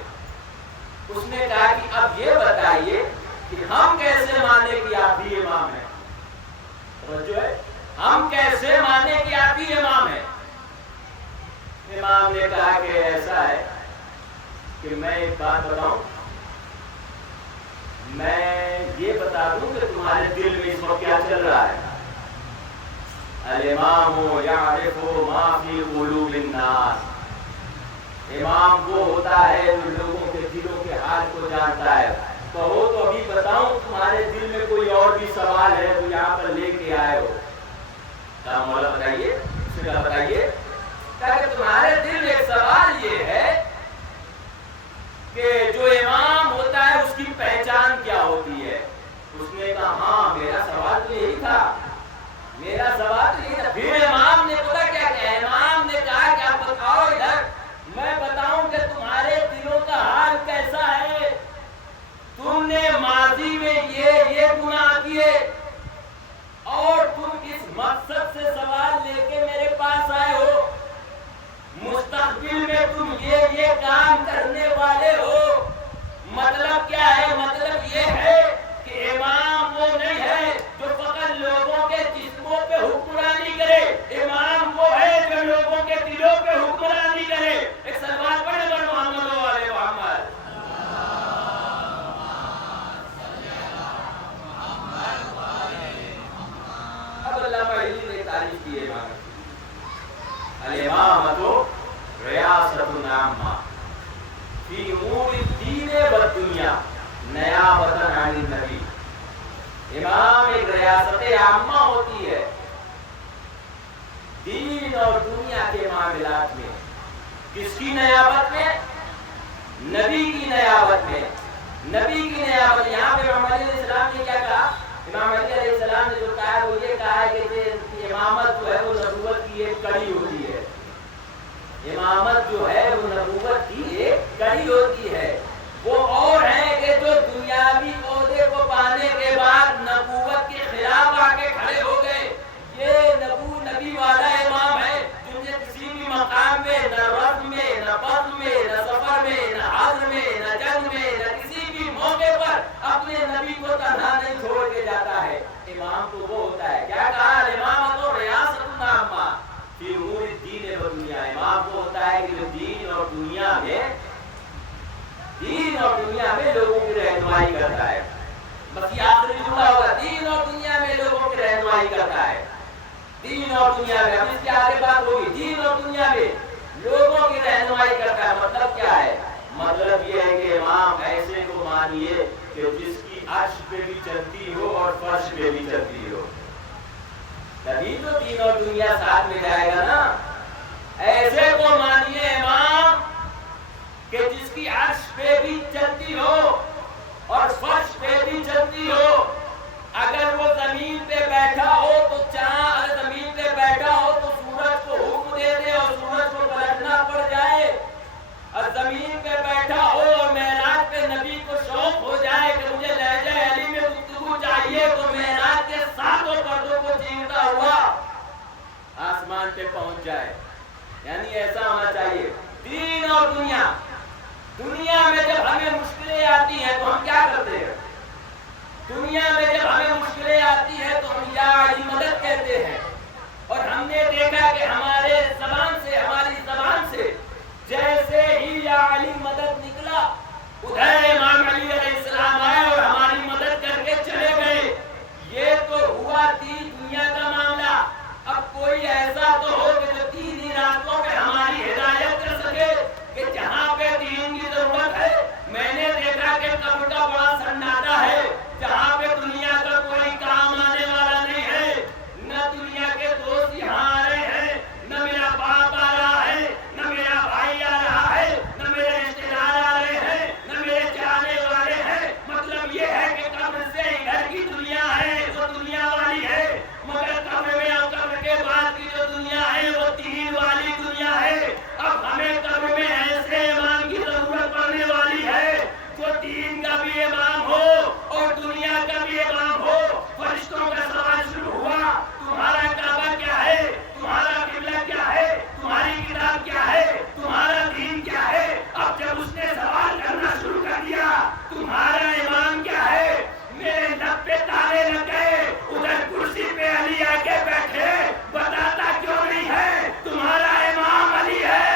اس نے کہا کہ اب یہ بتائیے کہ ہم کیسے مانے کہ آپ بھی امام ہیں. توجہ ہے، ہم کیسے مانے کہ آپ ہی امام ہیں؟ امام نے کہا کہ ایسا ہے کہ میں ایک بات بتاؤں، میں یہ بتا دوں کہ تمہارے دل میں اس وقت کیا چل رہا ہے. الامام یعرف ما فی قلوب الناس. امام وہ ہوتا ہے جو لوگوں کے دلوں کے حال کو جانتا ہے. کہو تو ابھی بتاؤں تمہارے دل میں کوئی اور بھی سوال ہے تو یہاں پر لے کے آئے ہو. کہا مولا بتائیے. اس نے کہا بتائیے. کہا کہ تمہارے دل میں ایک سوال یہ ہے کہ جو امام ہوتا ہے اس کی پہچان کیا ہوتی ہے. اس نے کہا ہاں میرا سوال تو یہی تھا، میرا سوال تو یہی تھا. پھر امام نے یہ معنی الامامۃ ریاست العامہ فی امور الدین والدنیا نیابۃ عن النبی. امام ایک ریاست عامہ ہوتی ہے دین اور دنیا کے معاملات میں. کس کی نیابت میں؟ نبی کی نیابت میں. نبی کی نیابت. یہاں پہ امام علی علیہ السلام نے کیا کہا؟ امام علی علیہ السلام نے جو کہا وہ یہ کہا ہے کہ امامت جو ہے وہ نبوت کی ایک کڑی ہوتی ہے. امامت جو ہے وہ نبوت کی ایک کڑی ہوتی ہے. وہ اور ہیں کہ جو دنیاوی عہدے کو پانے کے بعد نبوت کے خلاف آ کے کھڑے ہو گئے. یہ نبی والا امام ہے جن نے کسی بھی مقام میں نہ رد میں نہ بد میں نہ سفر میں نہ حضر میں نہ جنگ میں نہ کسی بھی موقع پر اپنے نبی کو تنہا نہیں چھوڑ کے جاتا ہے. امام تو وہ ہوتا ہے. کیا کہا؟ امام تو ریاست العامہ فی امور الدین و دنیا. امام وہ ہوتا ہے کہ جو دین اور دنیا میں لوگوں کی رہنمائی کرتا ہے. بس یہ آخری جملہ ہوگا. دین اور دنیا میں لوگوں کی رہنمائی کرتا ہے. دین اور دنیا میں. اب اس کے آگے بات ہوگی. دین اور دنیا میں لوگوں کی رہنمائی کرتا ہے. مطلب کیا ہے؟ مطلب یہ ہے کہ امام ایسے کو مانیے کہ جس کی عرش پہ بھی چلتی ہو اور فرش پہ بھی چلتی ہو. تبھی تو دین اور دنیا ساتھ میں جائے گا نا. ایسے کو مانیے امام کہ جس کی عرش پہ بھی چلتی ہو اور فرش پہ بھی چلتی ہو. اگر وہ زمین پہ بیٹھا ہو تو اگر زمین پہ بیٹھا ہو تو سورج کو حکم دے دے اور سورج کو پلٹنا پڑ جائے. اور زمین پہ بیٹھا ہو اور معراج پہ نبی کو شوق ہو جائے کہ مجھے لہجہ علی میں گفتگو چاہیے تو معراج کے ساتوں پردوں کو چیرتا ہوا آسمان پہ پہنچ جائے. یعنی ایسا ہونا چاہیے. دین اور دنیا میں جب ہمیں مشکلیں آتی ہیں تو ہم کیا کرتے ہیں؟ دنیا میں جب ہمیں مشکلیں آتی ہیں تو ہم یا علی مدد کہتے ہیں. اور ہم نے دیکھا کہ ہماری زبان سے جیسے ہی یا علی مدد نکلا ادھر امام علی علیہ السلام آئے اور ہماری مدد کر کے چلے گئے. یہ تو ہوا دین دنیا کا معاملہ. اب کوئی ایسا تو ہو کہ جو تین ہی راستوں پہ ہماری ہدایت کر سکے کہ جہاں پہ دین کی ضرورت ہے. میں نے دیکھا کہ قبر کا بڑا سناٹا ہے جہاں پہ دنیا کا کوئی کام آنے والا نہیں ہے. نہ دنیا کے دوست یہاں آ رہے ہیں, نہ میرا باپ آ رہا ہے, نہ میرا بھائی آ رہا ہے, نہ میرے رشتے دار آ رہے ہیں, نہ میرے جانے والے ہیں. مطلب یہ ہے کہ قبر سے گھر کی دنیا ہے وہ دنیا والی ہے, مگر قبر میں اور قبر کے بعد کی جو دنیا ہے وہ دین والی دنیا ہے. اب ہمیں قبر میں ایسے امام کی ضرورت پڑنے والی ہے جو دین کا بھی امام ہو اور دنیا کا بھی امام ہو. فرشتوں کا سوال شروع ہوا, تمہارا کعبہ کیا ہے, تمہارا قبلہ کیا ہے, تمہاری کتاب کیا ہے, تمہارا دین کیا ہے. اب جب اس نے سوال کرنا شروع کر دیا تمہارا امام کیا ہے, میرے لب پہ تالے لگ گئے. ادھر کرسی پہ علی آ کے بیٹھے, بتاتا کیوں نہیں ہے تمہارا امام علی ہے.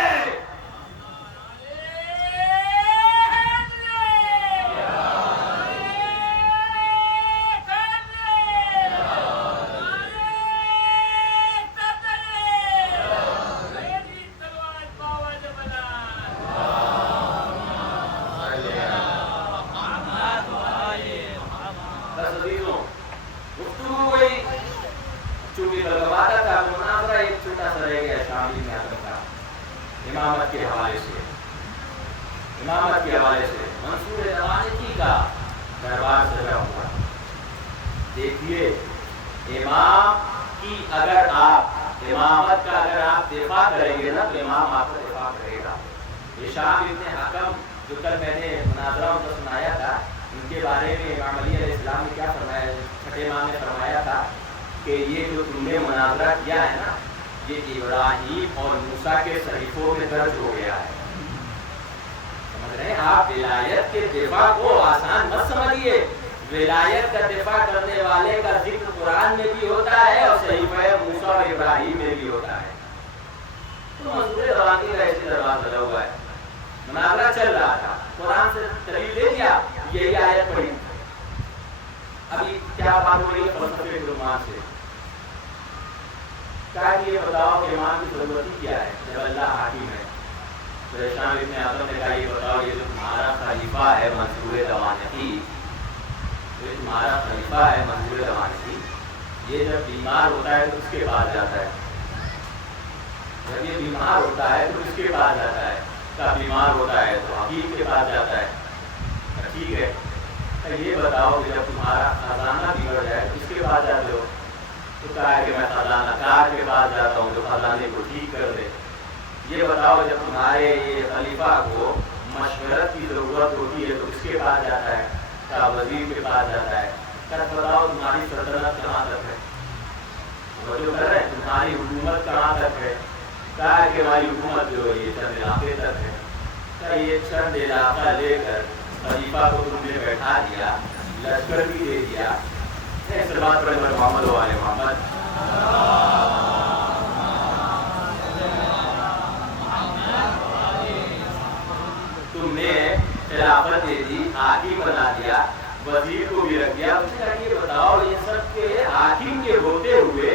امامت کے حوالے سے منصور روانتی کا دربار سجا ہوا. دیکھیے امام کی اگر آپ امامت کا اگر آپ دفاع کریں گے نا تو امام آپ کا دفاع کرے گا. ہشام ابن حکم جو کل میں نے مناظرہ کو سنایا تھا ان کے بارے میں امام علی علیہ السلام نے کیا فرمایا, چھٹے امام نے فرمایا تھا کہ یہ جو تم نے مناظرہ کیا ہے نا یہ ابراہیم اور موسیٰ کے صحیفوں میں درج ہو گیا ہے. سمجھ رہے ہیں آپ؟ ولایت کے دفاع کو آسان مت سمجھیے. ولایت کا دفاع کرنے والے کا ذکر قرآن میں بھی ہوتا ہے اور صحیفہ موسیٰ اور ابراہیم میں بھی ہوتا ہے. تو منصور روانی کا ایسے دربار لگا ہوا ہے, مناظرہ چل رہا تھا, قرآن سے دلیل دے دیا, یہی آیت پڑھی. ابھی کیا بات ہو رہی ہے فلسفے کے عنوان سے, کہا کہ یہ بتاؤ کہ امام کی ضرورت ہی کیا ہے جب اللہ حاکم ہے؟ تو ہشام ابن عاصم نے کہا یہ بتاؤ یہ جو تمہارا خلیفہ ہے منصور دوانقی، یہ تمہارا خلیفہ ہے منصور دوانقی، یہ جب بیمار ہوتا ہے تو اس کے پاس جاتا ہے، جب یہ بیمار ہوتا ہے تو اس کے پاس جاتا ہے، کیا بیمار ہوتا ہے تو حکیم کے پاس جاتا ہے، ٹھیک ہے یہ بتاؤ کہ جب تمہارا خزانہ بگڑ جائے تو اس کے پاس جاتے ہو؟ تو کہا ہے کہ میں خزانہ کار کے پاس جاتا ہوں جو خزانے کو ٹھیک کر دے۔ یہ بتاؤ جب تمہارے یہ خلیفہ کو مشورت کی ضرورت ہوتی ہے تو اس کے پاس جاتا ہے، کیا وزیر کے پاس جاتا ہے؟ کیا بتاؤ تمہاری سلطنت کہاں تک ہے، وہ جو کر رہے ہیں تمہاری حکومت کہاں تک ہے؟ کہا کہ ہماری حکومت جو ہے یہ چند علاقے تک ہے۔ کیا یہ چند علاقہ لے کر خلیفہ کو تم نے بیٹھا دیا، لشکر بھی دے دیا، ایسے بات پر محمد و آل محمد تم نے خلافت دے دی، حاکم بنا دیا، وزیر کو بھی رکھ دیا، اس نے کہا یہ بتاؤ یہ سب کے حاکم کے ہوتے ہوئے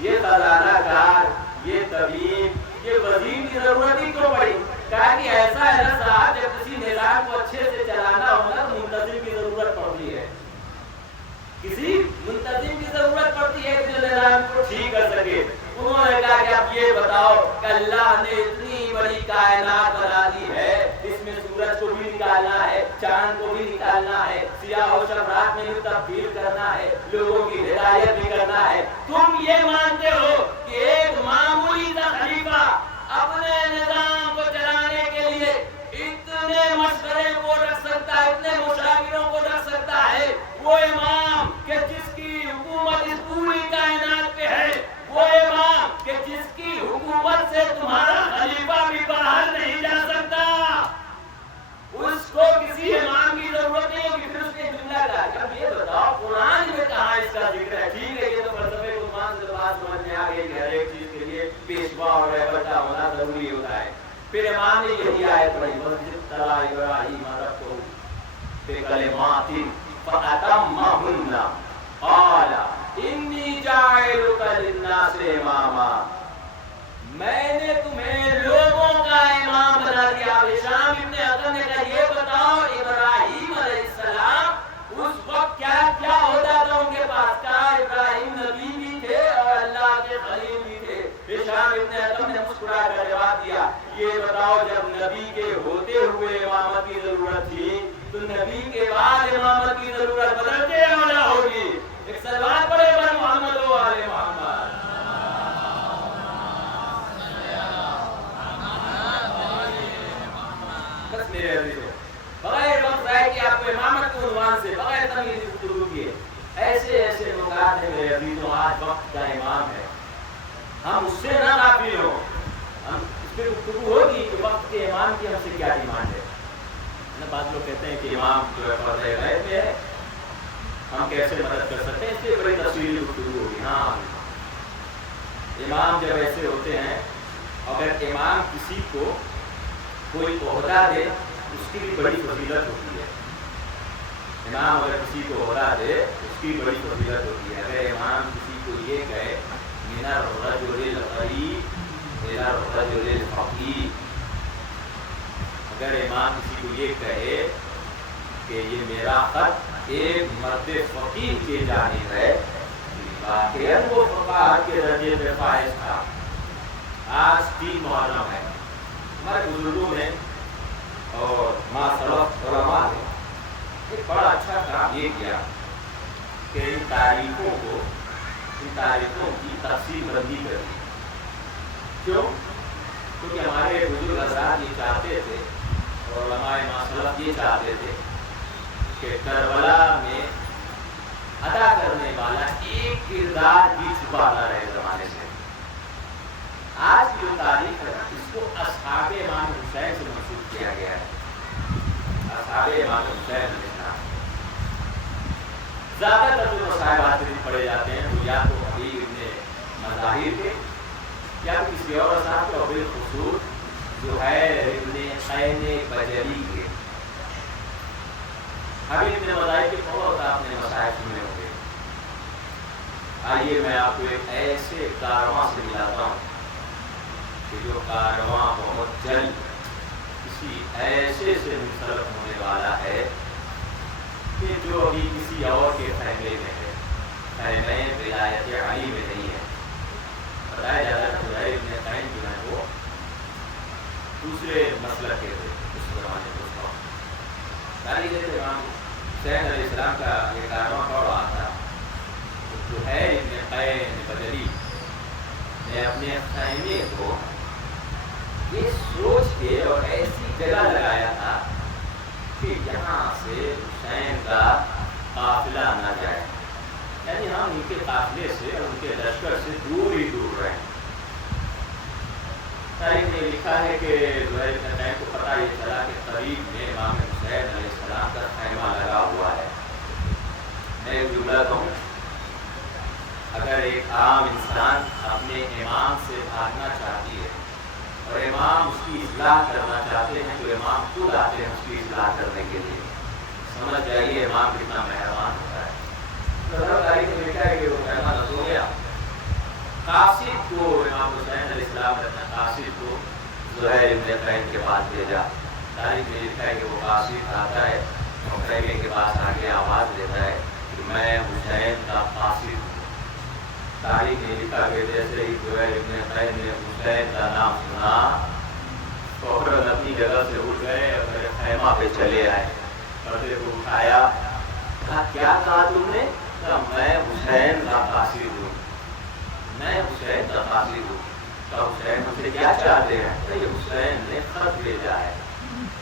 یہ خزانہ کار، یہ طبیب، یہ وزیر کی ضرورت ہی کیوں پڑی؟ کہا کہ ایسا ہے نا صاحب جب کسی نظام کو اچھے سے چلانا ہونا تو منتظم کی ضرورت پڑتی ہے، کسی منتظم کی ضرورت پڑتی ہے جو نظام کو ٹھیک کر سکے۔ انہوں نے کہا کہ اب یہ بتاؤ کہ اللہ نے اتنی بڑی کائنات بنا دی ہے، اس میں سورج کو بھی نکالنا ہے، چاند کو بھی نکالنا ہے، سیاہ و شبرات میں بھی تبدیل کرنا ہے، لوگوں کی ہدایت بھی کرنا ہے، تم یہ مانتے ہو کہ ایک معمولی سا خلیفہ اپنے نظام کو چلانے کے لیے اتنے مشورے کو رکھ سکتا ہے، اتنے مشاوروں کو رکھ سکتا ہے؟ وہ امام کہ جس کی حکومت اس پوری کائنات پہ ہے، وہ امام کہ جس کی حکومت سے تمہارا خلیفہ بھی باہر نہیں جا سکتا، اس کو کسی امام کی ضرورت نہیں ہوگی۔ پھر اس نے جملہ کہا کہ اب یہ بتاؤ قرآن میں کہاں اس کا ذکر ہے؟ ٹھیک ہے یہ تو فلسفے قرآن سے بات سمجھ میں آ گئی کہ ہر ایک چیز کے لیے پیشوا اور رہبر کا ہونا ضروری ہوتا ہے۔ پھر امام نے یہی آیت پڑھی مسجد طلع ابراہیم ربہ بکلمات فأتمہن قال انی جاعلک للناس اماما، میں نے تمہیں لوگوں کا امام بنا دیا۔ ہشام ابن عاصم نے کہا یہ بتاؤ ابراہیم علیہ السلام اس وقت کیا کیا ہوتا تھا ان کے پاس؟ کہا ابراہیم نبی بھی تھے اور اللہ کے خلیل بھی تھے۔ ہشام ابن عاصم نے مسکرا کر جواب دیا یہ بتاؤ جب نبی کے ہوتے ہوئے امامت کی ضرورت تھی تو نبی کے بعد امامت کی ضرورت بدلتے والا ہوگی؟ ایک صلوات پڑھے بر محمد و آل محمد۔ بس میرے عزیزوں بغیر وقت ہے کہ آپ کو امامت کے عنوان سے بغیر تمیز گفتگو کیے ایسے ایسے نکات ہیں میرے عزیزوں، آج وقت کا امام ہے، ہم اس سے نہ غافل ہوں، ہم اس پہ گفتگو ہوگی کہ وقت کے امام کی ہم سے کیا ڈیمانڈ ہے۔ بعض لوگ کہتے ہیں کہ امام جو ہے فرض غیب میں ہے، ہم کیسے مدد کر سکتے ہیں؟ اس لیے بڑی تفصیلی گفتگو ہوگی۔ ہاں امام جب ایسے ہوتے ہیں، اگر امام کسی کو کوئی عہدہ دے اس کی بھی بڑی فضیلت ہوتی ہے، امام اگر کسی کو عہدہ دے اس کی بڑی فضیلت ہوتی ہے۔ اگر امام کسی کو یہ کہے من الرجل الغریب الى الرجل الفقیر، اگر امام کسی کو یہ کہے کہ یہ میرا خط ایک مرد فقیر کی جانب ہے، واقعاً وہ فقاہت کے درجے پہ فائز تھا۔ آج 3 محرم ہے، ہمارے بزرگوں نے اور ما سلف علماء نے ایک بڑا اچھا کام یہ کیا کہ ان تاریخوں کی تقسیم بندی کر دی۔ کیوں؟ کیونکہ ہمارے بزرگ حضرات یہ چاہتے تھے اور علماء ما سلف یہ چاہتے تھے کہ کربلا میں ادا کرنے والا ایک کردار بھی چھپا نہ رہے زمانے سے۔ آج کی جو تاریخ ہے اس کو اصحاب امام حسین سے منسوب کیا گیا ہے۔ اصحاب امام حسین نے زیادہ تر جو صاحبات پڑھے جاتے ہیں وہ یا تو حبیب ابن مظاہر کے یا کسی اور صاحب کے، اور بالخصوص جو ہے ابن خین بجلی کے۔ حبیب ابن مظاہر کے بہت آپ نے مصائب سنے ہوں گے، آئیے میں آپ کو ایک ایسے کارواں سے ملاتا ہوں کہ جو کارواں بہت جلد کسی ایسے سے منصرف ہونے والا ہے کہ جو ابھی کسی اور کے خیمے میں ہے، خیمے ولایت علی میں نہیں ہے۔ بتایا جاتا ہے زہیر بن قین جو ہے وہ دوسرے مسلک کے تھے اس زمانے میں۔ تاریخ امام حسین علیہ السلام کا یہ کارواں پڑ رہا تھا، زہیر بن قین بدری نے اپنے خیمے کو یہ سوچ کے اور ایسی جگہ لگایا تھا کہ یہاں سے حسین کا قافلہ نہ جائے، یعنی ہم ان کے قافلے سے اور ان کے لشکر سے دور ہی دور رہیں۔ تاریخ نے لکھا ہے کہ زہیر بن قین کو پتہ یہ چلا کہ قریب میں امام حسین علیہ السلام کا خیمہ لگا ہوا ہے۔ میں ایک جملہ کہوں، اگر ایک عام انسان اپنے امام سے بھاگنا چاہتی ہے اور امام اس کی اصلاح کرنا چاہتے ہیں تو امام خود آتے ہیں اس کی اصلاح کرنے کے لیے۔ سمجھ جائیے امام کتنا مہربان ہوتا ہے۔ تاریخ میں لکھا ہے کہ وہ مہمان ہو گیا، قاصد کو امام حسین علیہ السلام نے اپنے قاصد کو زہیر بن قین کے پاس بھیجا۔ تاریخ میں لکھا ہے کہ وہ قاصد آتا ہے اور خیمے کے پاس آگے آواز دیتا ہے کہ میں حسین کا قاصد ہوں۔ تاریخ نے لکھا کہ جیسے ہی زہیر بن قین نے حسین کا نام سنا فوراً اپنی جگہ سے اٹھ گئے اور خیمہ پہ چلے آئے، پردے کو اٹھایا، کہا کیا کہا تم نے؟ کہا میں حسین کا قاصد ہوں، میں حسین کا قاصد ہوں۔ کہا حسین مجھ سے کیا چاہتے ہیں؟ کہ حسین نے خط بھیجا ہے۔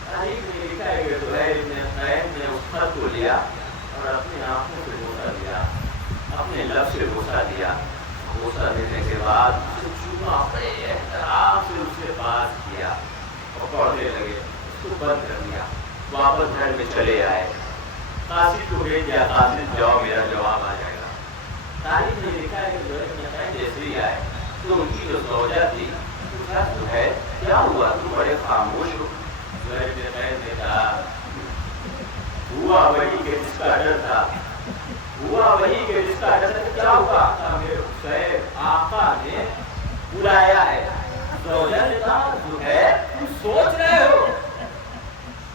تاریخ میں لکھا ہے کہ زہیر بن قین نے اس خط کو لیا اور اپنی آنکھوں سے بوسہ دیا، اپنے لب سے بوسہ دیا۔ بوسہ دینے کے بعد اسے چوما، بڑے احترام سے اس سے بات کیا اور پڑھنے لگے، اس کو بند کر دیا، واپس گھر میں چلے آئے۔ قاصد کو بھیج دیا، قاصد جاؤ میرا جواب آ جائے گا۔ تاریخ میں لکھا ہے کہ زہیر بن قین جیسے ہی آئے تو ان کی جو زوجہ تھی پوچھا زہیر کیا ہوا، تم بڑے خاموش ہو؟ زہیر بن قین نے کہا ہوا وہی کہ جس کا ڈر تھا، ہوا وہی کہ جس کا ڈر تھا۔ کیا ہوا؟ میرے حسین آقا نے بلایا ہے۔ زوجہ نے کہا زہیر تم سوچ رہے ہو،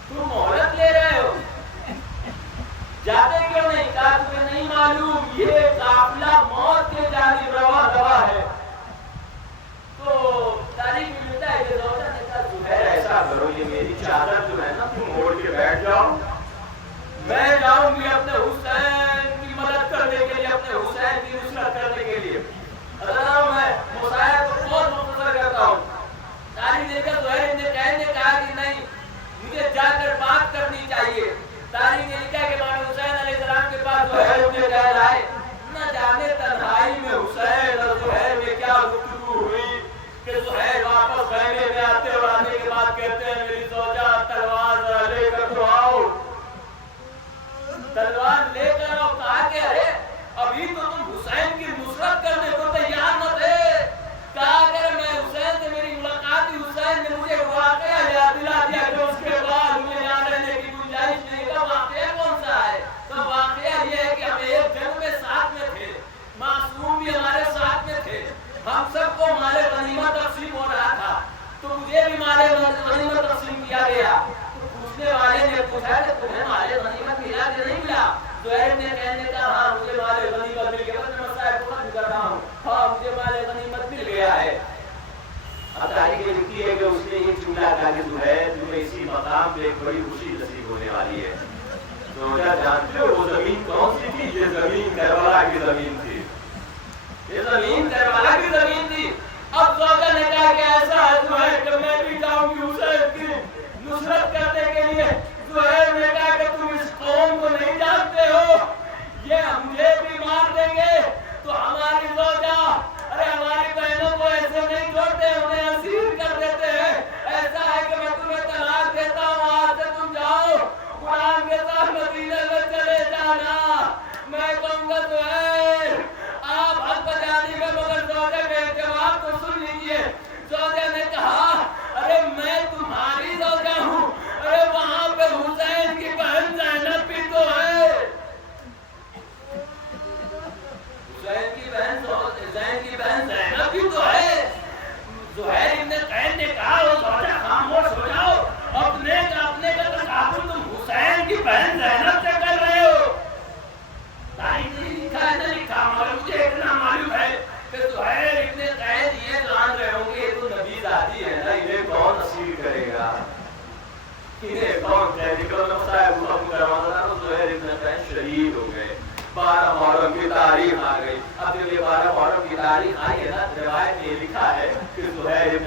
تم مہلت لے رہے ہو، جاتے کیوں نہیں؟ کہا تمہیں نہیں معلوم یہ قافلہ موت کے جانب رواں دوا ہے۔ تو تاریخ میں ملتا ہے کہ زوجہ نے کہا زہیر ایسا کرو، یہ میری چادر جو ہے نا تم موڑ کے بیٹھ جاؤ، میں جاؤں گی اپنے حسین کی مدد کرنے کے لیے، اپنے حسین کی نصرت کرنے کے لیے۔ میں مسائل کو بہت مختصر کرتا ہوں۔ تاریخ نے کہا زہیر بن قین نے کہا کہ نہیں مجھے جا کر بات کرنی چاہیے۔ تاریخ نے لکھا کہ امام حسین علیہ السلام کے پاس زہیر بن قین آئے، نہ جانے تنہائی میں حسین اور زہیر میں کیا گفتگو ہوئی کہ زہیر واپس خیمے میں آتے اور آنے کے بعد کہتے ہیں میری زوجہ تلوار ذرا لے کر تو آؤ، تلوار لے کر آؤ۔ کہا کہ ارے ابھی تو تم حسین کی نصرت کرنے کو تیار نہ تھے۔ کہا اگر میں حسین سے میری ملاقات ہوئی، حسین نے مجھے واقعہ یاد دلا دیا کہ اس کے بعد مجھے یہاں رہنے کی گنجائش نہیں۔ کا واقعہ کون سا ہے؟ تو واقعہ یہ ہے کہ ہم ایک جنگ میں ساتھ میں تھے، معصوم بھی ہمارے ساتھ میں تھے، ہم سب کو مال غنیمت تقسیم ہو رہا تھا، تو مجھے بھی مال غنیمت تقسیم کیا گیا۔ تو پوچھنے والے نے پوچھا کہ تمہیں مال غنیمت ملا کہ نہیں ملا؟ زہیر نے کہنے کہا ہاں مجھے مال غنیمت مل گیا، میں مسائل کو ختم کر رہا ہوں، ہاں مجھے مال غنیمت مل گیا ہے۔ اب تاریخ لکھتی ہے کہ اس نے یہ جملہ کہا کہ زہیر تمہیں اسی مقام پہ ایک بڑی خوشی نصیب ہونے والی ہے۔ تو کیا جانتے ہو وہ زمین کون سی تھی؟ یہ زمین کربلا کی زمین تھی، یہ زمین کربلا کی زمین تھی۔ اب زوجہ نے کہا کہ ایسا ہے زہیر کہ میں بھی جاؤں گی حسین کی نصرت کرنے کے لیے۔ زہیر نے کہا کہ تم اس قوم کو نہیں جانتے ہو، یہ مجھے بھی مار دیں گے۔ تو ہماری زوجہ ارے ہماری بہنوں کو ایسے نہیں چھوڑتے، انہیں اسیر کر دیتے ہیں۔ ایسا ہے کہ میں تمہیں طلاق دیتا ہوں، آج سے تم جاؤ، قرآن کے ساتھ مدینے میں چلے جانا۔ میں کہوں گا زہیر آپ حق بجانی میں، مگر زوجہ کے جواب کو سن لیجئے۔ زوجہ نے کہا ارے میں تمہاری زوجہ ہوں، ارے